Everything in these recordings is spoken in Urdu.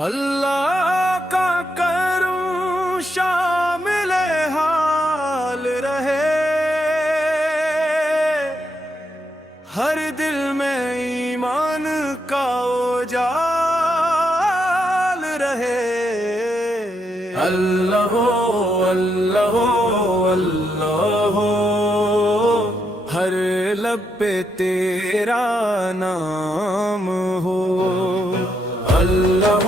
اللہ کا کرم شامل حال رہے، ہر دل میں ایمان کا اجال رہے۔ اللہ اللہ اللہ، ہر لب پہ تیرا نام ہو۔ اللہ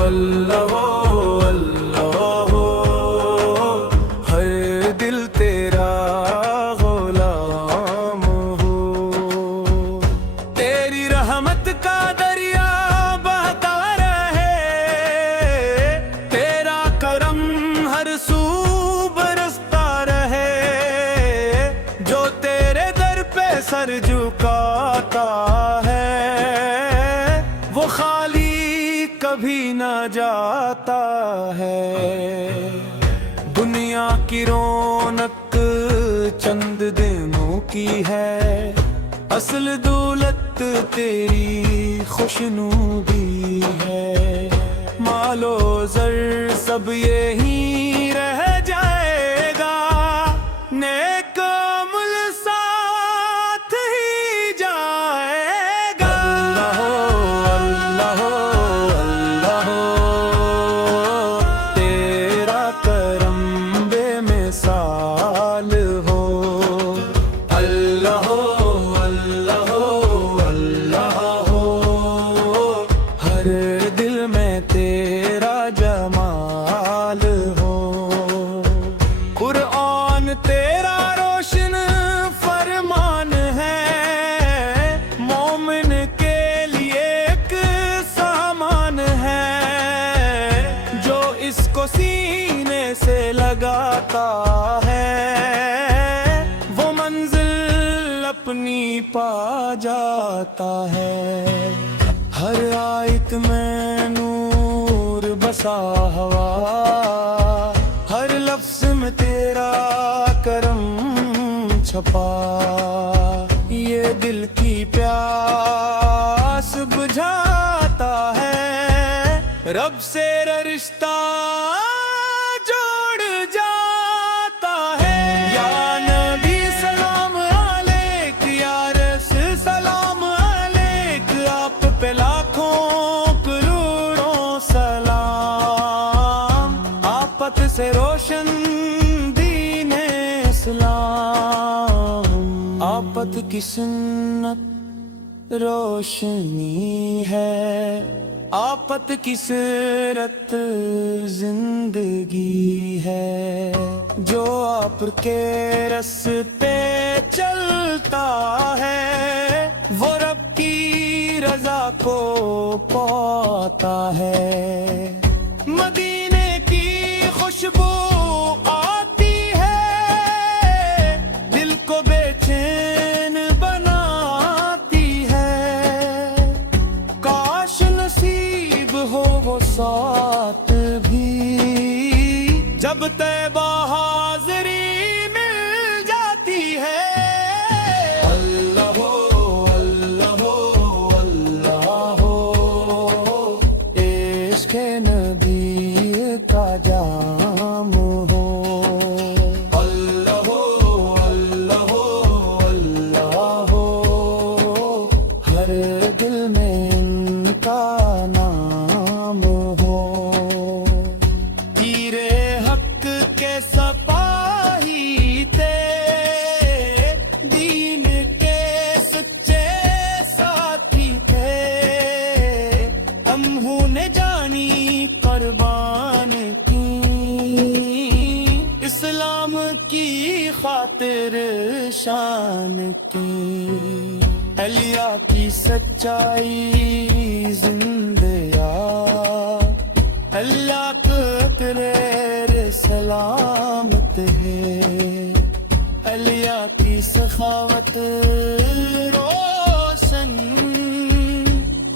اللہ اللہ، ہر دل تیرا غلام ہو۔ تیری رحمت کا دریا بہتا رہے، تیرا کرم ہر سو برستا رہے۔ جو تیرے در پہ سر جھکاتا ہے، وہ خالی کبھی نہ جاتا ہے۔ دنیا کی رونق چند دنوں کی ہے، اصل دولت تیری خوشنودی ہے۔ مال و زر سب یہی رہ جائے گا، نیک عمل ساتھ ہی جائے گا۔ اللہ اللہ، تیرا کرم بے مثال ہو۔ اللہ اللہ اللہ، ہر دل میں تیرا جمال ہو۔ قرآن تیرا روشن فرمان ہے، مومن کے لیے ایک سامان ہے۔ جو اس کو سینے سے لگاتا ہے، وہ منزل اپنی پا جاتا ہے۔ ہر آیت میں نور بسا ہوا، ہر لفظ میں تیرا کرم چھپا۔ یہ دل کی پیاس بجھاتا ہے، رب سے رشتہ جوڑ جاتا ہے۔ یا نبی سلام علیک، یا رسول سلام علیک، آپ پہ لاکھوں کروڑوں سلام۔ آپت سے روشن دین اسلام، آپت کی سنت روشنی ہے، آپت کی سیرت زندگی ہے۔ جو آپ کے راستے چلتا ہے، وہ رب کی رضا کو پاتا ہے۔ مدینے کی خوشبو آتی ہے، دل کو بے چین بناتی ہے۔ کاش نصیب ہو وہ ساتھ بھی، جب طیبہ حاضری مل جاتی ہے۔ اللہ اللہ اللہ، عشق نبی کا جام ہو۔ اللہ اللہ اللہ، ہر دل میں ان کا نام ہو۔ تیرے حق کے سپاہی تھے، دین کے سچے ساتھی تھے۔ انہوں نے جانی قربان کی، اسلام کی خاطر شان کی۔ علیہ کی سچائی زندہ یاد، اللہ کا تیرے سلامت ہے۔ علیہ کی سخاوت روشن،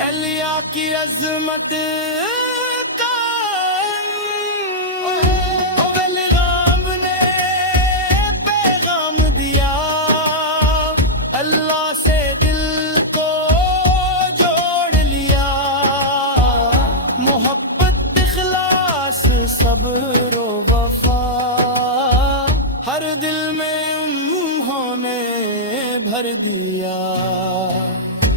علیہ کی عظمت بلغام نے پیغام دیا، اللہ سے دل کو جوڑ لیا۔ صبر و وفا ہر دل میں انہوں نے بھر دیا.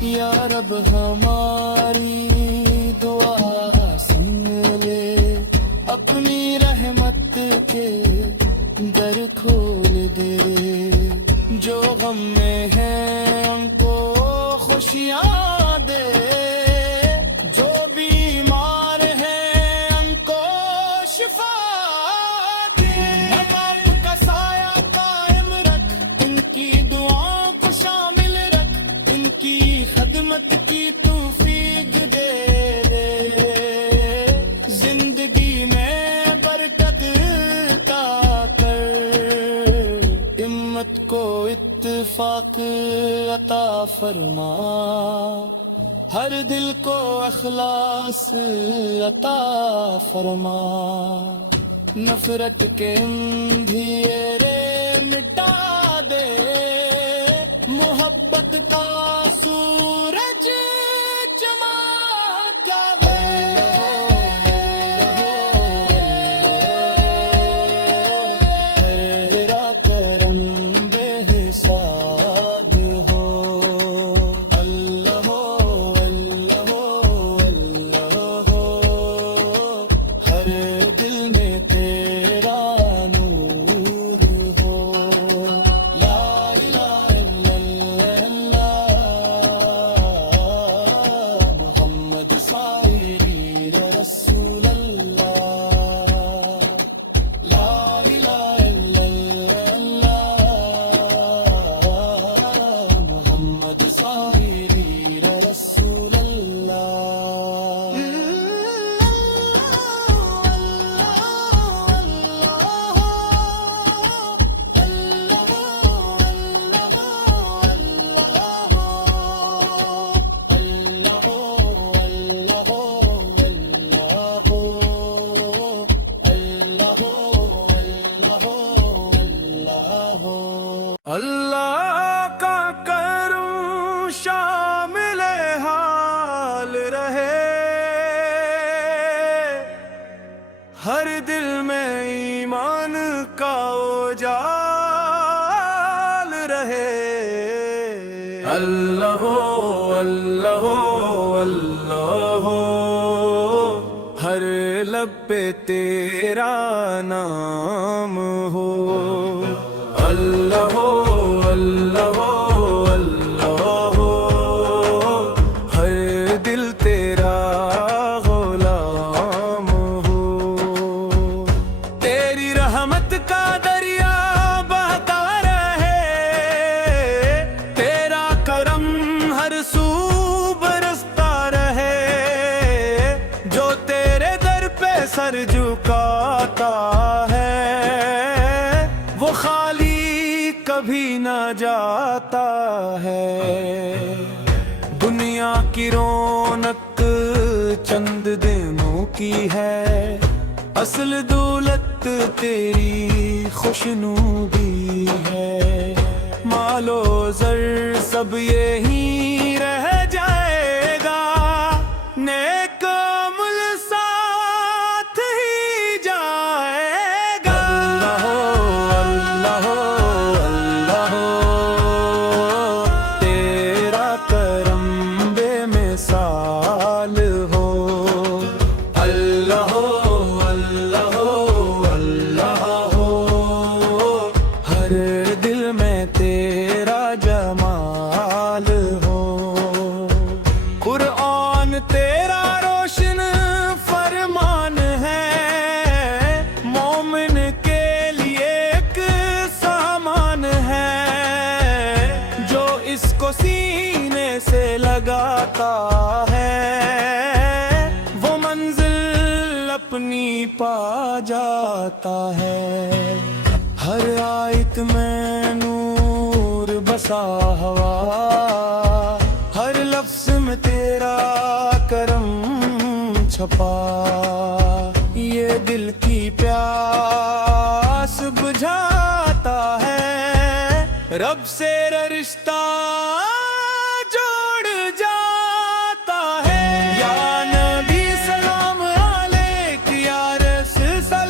یا رب ہماری دعا سن لے، اپنی رحمت کے در کھول دے. جو غم میں ہیں ان کو خوشیاں دے، جو بیمار ہیں ان کو شفا دے. ہم کا سایہ قائم رکھ، ان کی دعاؤں کو شامل رکھ، ان کی خدمت کی توفیق دے دے. زندگی میں برکت عطا کر، ہمت کو اتفاق عطا فرما، ہر دل کو اخلاص عطا فرما. نفرت کے اندھیرے مٹا دے، محبت کا سورج چمکا دے. تیرا کرم بے حساب ہو، اللہ ہو اللہ ہو اللہ ہو. ہر دل میں تیرا نور ہو. لا الہ الا اللہ محمد سائری رسول اللہ. لا الہ الا اللہ محمد سائری رسول اللہ کا کرم شامل حال رہے، ہر دل میں ایمان کا اجال رہے. اللہ اللہ اللہ ہر لب پہ تیرا نام ہو. اللہ اللہ اللہ ہر دل تیرا غلام ہو. تیری رحمت کا دریا بہتا رہے، تیرا کرم ہر سو برستا رہے. جو تیرے در پہ سر جھکاتا ہے وہ خالی کبھی نہ جاتا ہے. دنیا کی رونق چند دنوں کی ہے، اصل دولت تیری خوشنودی ہے. مال و زر سب یہی رہ جائے گا، نیک عمل ساتھ ہی جائے گا. اللہ اللہ تیرا کرم بے مثال ہو. اللہ اللہ اللہ ہر دل میں تیرا جمال ہو. قرآن تیرا روشن فرمان ہے، مومن کے لیے ایک سامان ہے. جو اس کو سینے سے لگاتا ہے وہ منزل اپنی پا جاتا ہے. ہر آیت میں نور بسا ہوا، ہر لفظ میں تیرا کرم چھپا. یہ دل کی پیاس بجھاتا ہے، رب سے رشتہ جوڑ جاتا ہے. یا نبی سلام علیک، یا رسول